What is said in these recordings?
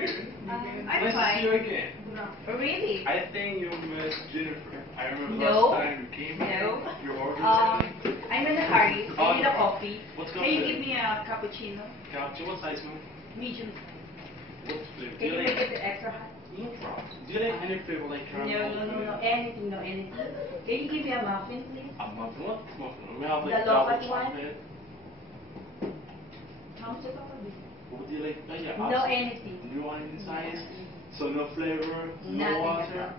you? I'm Nice to see you again. Oh, really? I think you miss Jennifer. I remember No. last time you came here. No. You ordered something. I'm in a hurry. I need a coffee. What's Can going you on? give me a cappuccino? Cappuccino, what size, man? Medium. What flavor? Do Can you you like? make it extra hot? No problem. Do you like any flavor like No, caramel? no. Anything, no, anything. Can you give me a muffin, please? A muffin? What muffin? We have The like local double one? chocolate. How much is it? What do you like? Yeah, No, absolutely. anything. No any size? So no flavor, no Nothing water? at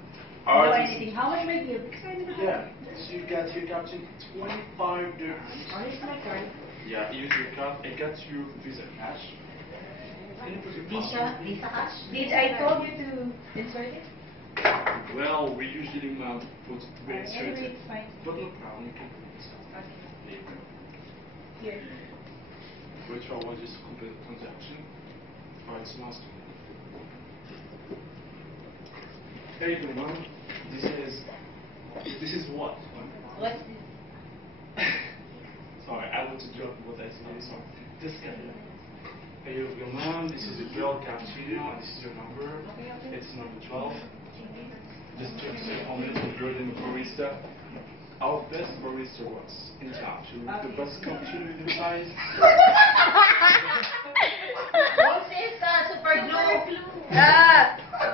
all. Or No, just- anything. How much my bill? Because I'm in a hurry. Yeah. So you got your cappuccino 25 dirhams. Oh, it's my card. Yeah, use your card. I got you Visa cash. Can you put your Visa? password? Visa cash? Did I told you to insert it? Well, we usually put Anyway, insert it. it's fine. But no problem, you can put this up. Okay. There you go. Here. Which I will just complete the transaction. Alright, it's master. There you go, mom. This is what? What's this? Sorry, I want to joke, but I said sorry. This guy. Here you go, mom. This is your bill, cappuccino, and this is your number. Okay. It's number 12. Just to say how many you're the barista. Our best barista was in town. She was the best cappuccino with the size. What's this? Super glue.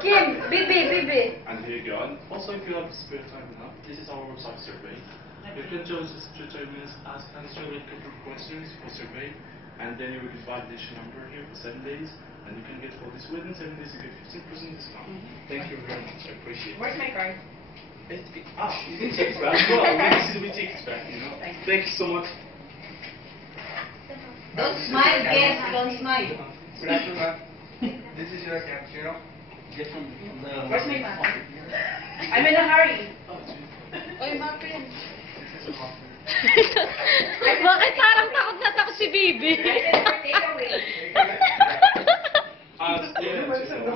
Kim, Bibi. And here you go. And also, if you have spare time enough, this is our website survey. You can just 2 minutes ask answer a couple of questions for survey, and then you will get validation number here for 7 days, and you can get for this within 7 days you get 15% discount. Thank you very much. I appreciate it. Where's my card? You can take it back. Well, we take it back, you know. Thank you so much. Don't smile, guys. Don't smile. Good afternoon, ma'am. This is your cappuccino. Get from the... Where's my muffin? I'm in a hurry. Oy, muffin. This is a muffin. Bakit parang takot na takot si Bibi? Take away.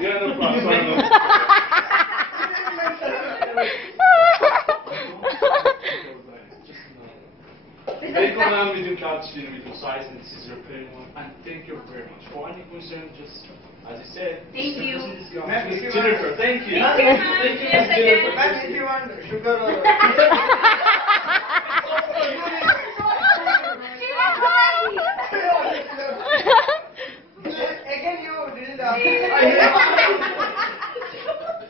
Yeah, no problem. Very common medium cappuccino with your size, and this is your plain one. And thank you very much. For any concern, just as I said, Thank you. Ma'am, if you Jennifer, thank you. Thank you, ma'am. Thank you, Yes, Miss I Jennifer. can. Ma'am, if you want sugar or... Again, you didn't ask.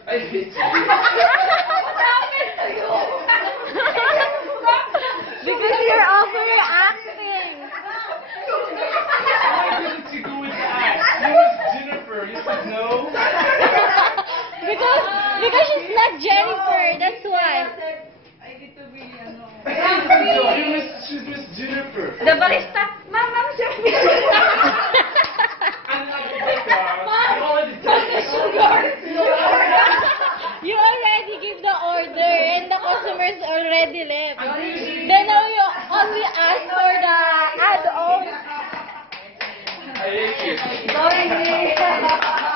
I hate you. Because you're overreacting. Why didn't you go with the act? You was Jennifer. You said no. Because she's not Jennifer, that's why. I need to be, She was Jennifer. The barista. Ma'am, sir. I'm not the car. You already done it. You already gave the order and the customers already left. Then now you only ask for the add-on. I hate you. Sorry.